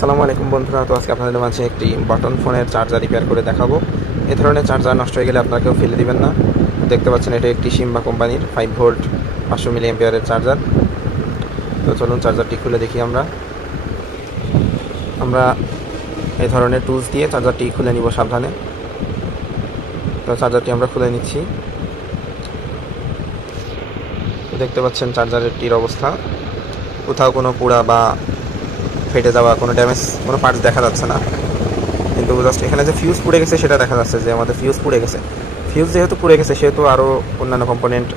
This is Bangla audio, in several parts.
আসসালামু আলাইকুম বন্ধুরা। তো আজকে আপনাদের মাঝে একটি বাটন ফোনের চার্জার রিপেয়ার করে দেখাবো। এই ধরনের চার্জার নষ্ট হয়ে গেলে আপনারা কেউ ফেলে দিবেন না। দেখতে পাচ্ছেন এটা একটি সিম্বা কোম্পানির 5 ভোল্ট 500 মিলি অ্যাম্পিয়ারের চার্জার। তো চলুন চার্জারটি খুলে দেখি। আমরা এই ধরনের টুলস দিয়ে চার্জারটি খুলে নিব সাবধানে। তো চার্জারটি আমরা খুলে নিচ্ছি। দেখতে পাচ্ছেন চার্জারটির অবস্থা, কোথাও কোনো পোড়া বা ফেটে যাওয়া, কোনো ড্যামেজ, কোনো পার্টস দেখা যাচ্ছে না। কিন্তু জাস্ট এখানে যে ফিউজ পুড়ে গেছে সেটা দেখা যাচ্ছে যে আমাদের ফিউজ পুড়ে গেছে। ফিউজ যেহেতু পুড়ে গেছে সেহেতু আরও অন্যান্য কম্পোনেন্ট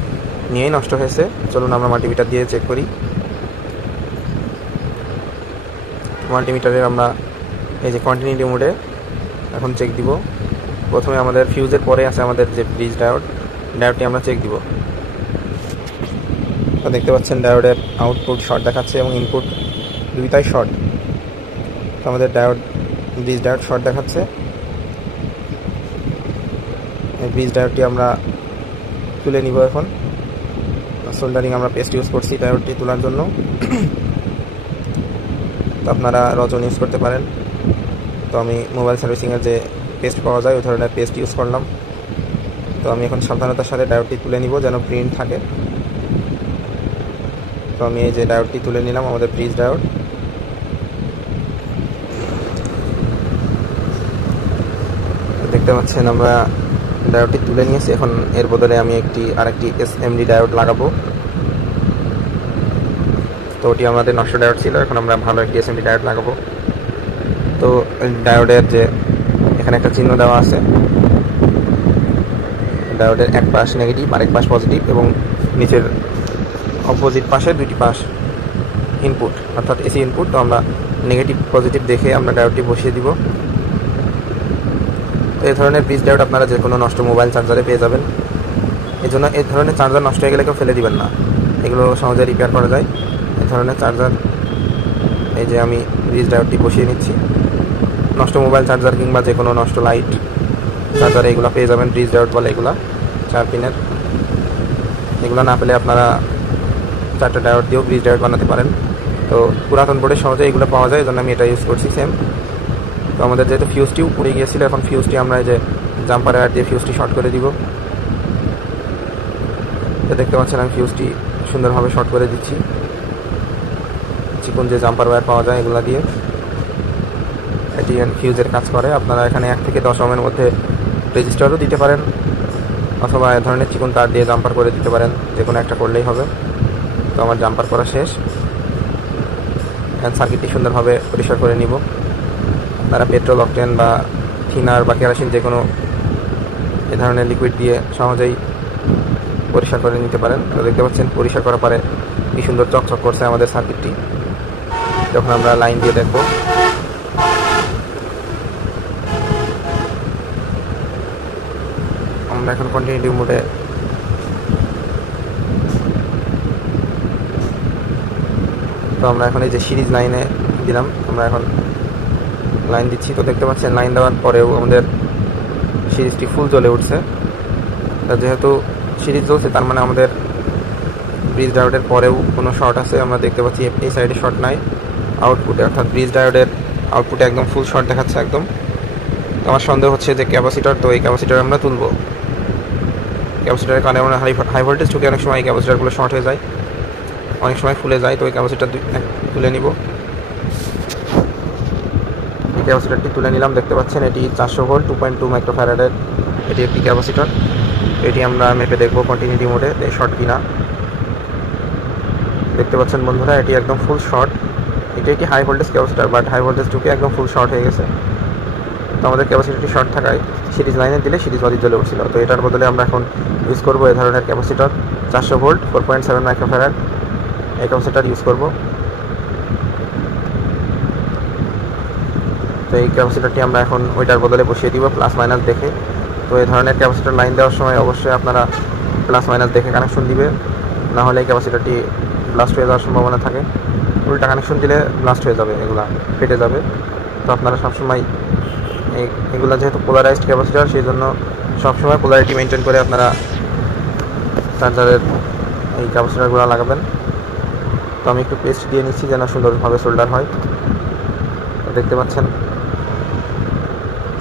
নিয়েই নষ্ট হয়েছে। চলুন আমরা মাল্টিমিটার দিয়ে চেক করি। মাল্টিমিটারের আমরা এই যে কন্টিনিউটি মোডে এখন চেক দিব। প্রথমে আমাদের ফিউজের পরে আছে আমাদের যে ব্রিজ ডায়োডটি আমরা চেক দিব। তো দেখতে পাচ্ছেন ডায়োডের আউটপুট শর্ট দেখাচ্ছে এবং ইনপুট দুইটাই শর্ট। তো আমাদের ব্রিজ ডায়োড শর্ট দেখাচ্ছে। এই ব্রিজ ডায়োডটি আমরা তুলে নিব এখন। সোল্ডারিং আমরা পেস্ট ইউজ করছি ডায়োডটি তোলার জন্য। তো আপনারা রজন ইউজ করতে পারেন। তো আমি মোবাইল সার্ভিসিংয়ের যে পেস্ট পাওয়া যায় ওই ধরনের পেস্ট ইউজ করলাম। তো আমি এখন সাবধানতার সাথে ডায়োডটি তুলে নিব যেন প্রিন্ট থাকে। তো আমি এই যে ডায়োডটি তুলে নিলাম, আমাদের ব্রিজ ডায়োড। দেখতে পাচ্ছেন আমরা ডায়োডটি তুলে নিয়েছি। এখন এর বদলে আমি আরেকটি এসএমডি ডায়োড লাগাবো। তো ওটি আমাদের নষ্ট ডায়োড ছিল, এখন আমরা ভালো একটি এসএমডি ডায়োড লাগাবো। তো ডায়োডের যে এখানে একটা চিহ্ন দেওয়া আছে, ডায়োডের এক পাশ নেগেটিভ আরেক পাশ পজিটিভ এবং নিচের অপোজিট পাশে দুইটি পাশ ইনপুট অর্থাৎ এসি ইনপুট। তো আমরা নেগেটিভ পজিটিভ দেখে আমরা ডায়োডটি বসিয়ে দিব। তো এই ধরনের ব্রিজ ডায়োড আপনারা যে কোনো নষ্ট মোবাইল চার্জারে পেয়ে যাবেন। এই জন্য এই ধরনের চার্জার নষ্ট হয়ে গেলে কেউ ফেলে দিবেন না, এগুলো সহজে রিপেয়ার করা যায়। এই ধরনের চার্জার এই যে আমি ব্রিজ ডায়োডটি বসিয়ে নিচ্ছি। নষ্ট মোবাইল চার্জার কিংবা যে কোনো নষ্ট লাইট চার্জার এগুলো পেয়ে যাবেন, ব্রিজ ডায়োড বলে এগুলা 4 পিনের। এগুলো না পেলে আপনারা 4টা ডায়োড দিয়েও ব্রিজ ডায়োড বানাতে পারেন। তো পুরাতন বোর্ডে সহজে এগুলো পাওয়া যায়, এই জন্য আমি এটা ইউজ করছি সেম। তো আমাদের যেহেতু ফিউজটিও পুড়ে গিয়েছিল, এখন ফিউজটি আমরা এই যে জাম্পার ওয়্যার দিয়ে ফিউজটি শর্ট করে দিব। তো দেখতে পাচ্ছেন আমি ফিউজটি সুন্দরভাবে শর্ট করে দিচ্ছি। চিকন যে জাম্পার ওয়্যার পাওয়া যায় এগুলো দিয়ে এটি ফিউজের কাজ করে। আপনারা এখানে 1 থেকে 10 ওহমের মধ্যে রেজিস্টারও দিতে পারেন, অথবা এ ধরনের চিকন তার দিয়ে জাম্পার করে দিতে পারেন, যে কোনো একটা করলেই হবে। তো আমার জাম্পার করা শেষ। সার্কিটটি সুন্দরভাবে পরিষ্কার করে নিব। আপনারা পেট্রোল, অকটেন বা থিনার বা কেরোসিন যে কোনো এ ধরনের লিকুইড দিয়ে সহজেই পরিষ্কার করে নিতে পারেন। তো দেখতে পাচ্ছেন পরিষ্কার করার পরে কি সুন্দর চকচক করছে আমাদের সার্কিটটি। যখন আমরা লাইন দিয়ে দেখব, আমরা এখন কন্টিনিউটি মোডে তো আমরা এখন এই যে সিরিজ লাইনে দিলাম, আমরা এখন লাইন দিচ্ছি। তো দেখতে পাচ্ছেন লাইন দেওয়ার পরেও আমাদের সিরিজটি ফুল জ্বলে উঠছে। যেহেতু সিরিজ জ্বলছে তার মানে আমাদের ব্রিজ ডায়োডের পরেও কোনো শর্ট আছে। আমরা দেখতে পাচ্ছি এই সাইডে শর্ট নাই আউটপুটে, অর্থাৎ ব্রিজ ডায়োডের আউটপুটে একদম ফুল শর্ট দেখাচ্ছে একদম। তো আমার সন্দেহ হচ্ছে যে ক্যাপাসিটর, তো এই ক্যাপাসিটর আমরা তুলব। ক্যাপাসিটরের কারণে আমরা হাই ভোল্টেজ ঢুকে অনেক সময় এই ক্যাপাসিটরগুলো শর্ট হয়ে যায়, অনেক সময় ফুলে যায়। তো এই ক্যাপাসিটর তুলে নিব। এই ক্যাপাসিটরটি তুলে নিলাম। দেখতে পাচ্ছেন এটি 400 ভোল্ট 2.2 মাইক্রোফ্যারাডের এটি একটি ক্যাপাসিটর। এটি আমরা মেপে দেখব কন্টিনিউটি মোডে শর্ট কিনা। দেখতে পাচ্ছেন বন্ধুরা এটি একদম ফুল শর্ট। এটি একটি high voltage capacitor, but high voltage ঢুকে একদম ফুল শর্ট হয়ে গেছে। তো আমাদের ক্যাপাসিটরটি শর্ট থাকায় সিরিজ লাইনে দিলে সিরিজ বাদি জ্বলে উঠছিল। তো এটার বদলে আমরা এখন ইউজ করব এই ধরনের ক্যাপাসিটর 400 ভোল্ট 4.7 মাইক্রোফ্যারাড এই ক্যাপাসিটর ইউজ করব। তো এই ক্যাপাসিটরটি আমরা এখন ওইটার বদলে বসিয়ে দিব প্লাস মাইনাস দেখে। তো এই ধরনের ক্যাপাসিটর লাইন দেওয়ার সময় অবশ্যই আপনারা প্লাস মাইনাস দেখে কানেকশন দিবে, না হলে এই ক্যাপাসিটরটি ব্লাস্ট হয়ে যাওয়ার সম্ভাবনা থাকে। উল্টা কানেকশন দিলে ব্লাস্ট হয়ে যাবে, এগুলা ফেটে যাবে। তো আপনারা সবসময় এগুলো যেহেতু পোলারাইজড ক্যাপাসিটর, সেই জন্য সবসময় পোলারিটি মেনটেন করে আপনারা চার্জারের এই ক্যাপাসিটরগুলো লাগাবেন। তো আমি একটু পেস্ট দিয়ে নিচ্ছি যেন সুন্দরভাবে সোল্ডার হয়। দেখতে পাচ্ছেন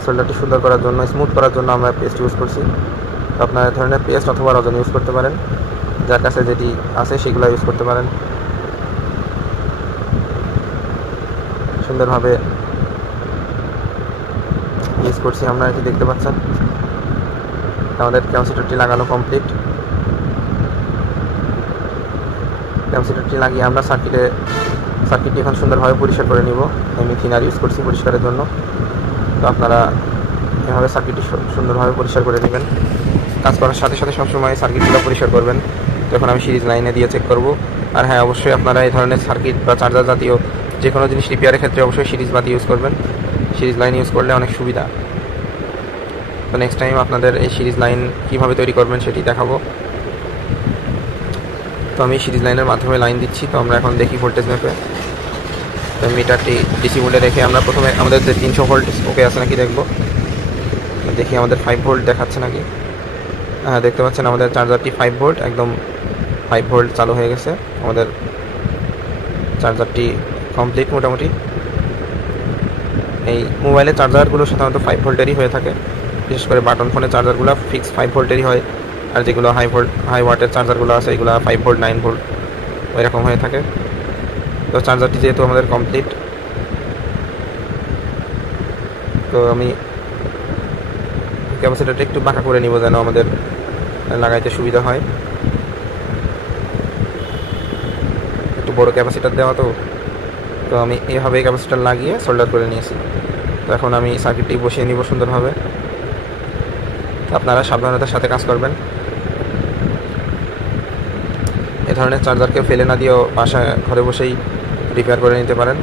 সোল্ডারটি সুন্দর করার জন্য, স্মুথ করার জন্য আমরা পেস্ট ইউজ করছি। তো আপনারা এই ধরনের পেস্ট অথবা রজন ইউজ করতে পারেন, যার কাছে যেটি আছে সেগুলো ইউজ করতে পারেন। সুন্দরভাবে ইউজ করছি আমরা, এটি দেখতে পাচ্ছেন। আমাদের ক্যাপাসিটরটি লাগানো কমপ্লিট। ক্যাপাসিটরটি লাগিয়ে আমরা সার্কিটটি এখন সুন্দরভাবে পরিষ্কার করে নিব। আমি থিনার ইউজ করছি পরিষ্কারের জন্য। তো আপনারা এভাবে সার্কিটটি সুন্দরভাবে পরিষ্কার করে নেবেন। কাজ করার সাথে সাথে সবসময় সার্কিটগুলো পরিষ্কার করবেন। তখন আমি সিরিজ লাইনে দিয়ে চেক করব। আর হ্যাঁ, অবশ্যই আপনারা এই ধরনের সার্কিট বা চার্জার জাতীয় যে কোনো জিনিস রিপেয়ারের ক্ষেত্রে অবশ্যই সিরিজ বাতি ইউজ করবেন। সিরিজ লাইন ইউজ করলে অনেক সুবিধা। তো নেক্সট টাইম আপনাদের এই সিরিজ লাইন কীভাবে তৈরি করবেন সেটি দেখাবো। তো আমি সিরিজ লাইনের মাধ্যমে লাইন দিচ্ছি। তো আমরা এখন দেখি ভোল্টেজ মেপে। তো মিটারটি ডিসি ভোল্টে রেখে আমরা প্রথমে আমাদের যে 300 ভোল্ট ওকে আছে নাকি দেখব। দেখি আমাদের 5 ভোল্ট দেখাচ্ছে নাকি। হ্যাঁ, দেখতে পাচ্ছেন আমাদের চার্জারটি 5 ভোল্ট, একদম 5 ভোল্ট চালু হয়ে গেছে। আমাদের চার্জারটি কমপ্লিট মোটামুটি। এই মোবাইলের চার্জারগুলো সাধারণত 5 ভোল্টেরই হয়ে থাকে, বিশেষ করে বাটন ফোনের চার্জারগুলো ফিক্স 5 ভোল্টেরই হয়। আর যেগুলো হাই ওয়াটের চার্জারগুলো আছে এগুলো 5 ভোল্ট 9 ভোল্ট ওই রকম হয়ে থাকে। তো চার্জারটি যেহেতু আমাদের কমপ্লিট, তো আমি ক্যাপাসিটরটা একটু বাঁকা করে নিব যেন আমাদের লাগাইতে সুবিধা হয়। একটু বড় ক্যাপাসিটার দেওয়া, তো আমি এইভাবে ক্যাপাসিটার লাগিয়ে সোল্ডার করে নিয়েছি। তো এখন আমি সার্কিটটি বসিয়ে নিব সুন্দরভাবে। আপনারা সাবধানতার সাথে কাজ করবেন। এ ধরনের চার্জারকে ফেলে না দিয়েও বাসায় ঘরে বসেই রিপেয়ার করে নিতে পারেন।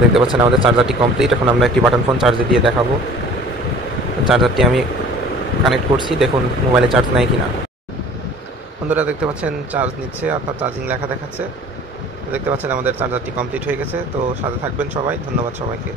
দেখতে পাচ্ছেন আমাদের চার্জারটি কমপ্লিট। এখন আমরা একটি বাটন ফোন চার্জে দিয়ে দেখাবো। চার্জারটি আমি কানেক্ট করছি, দেখুন মোবাইলে চার্জ নেয় কিনা। বন্ধুরা দেখতে পাচ্ছেন চার্জ নিচ্ছে, আপনার চার্জিং লেখা দেখাচ্ছে। দেখতে পাচ্ছেন আমাদের চার্জারটি কমপ্লিট হয়ে গেছে। তো সাথে থাকবেন সবাই। ধন্যবাদ সবাইকে।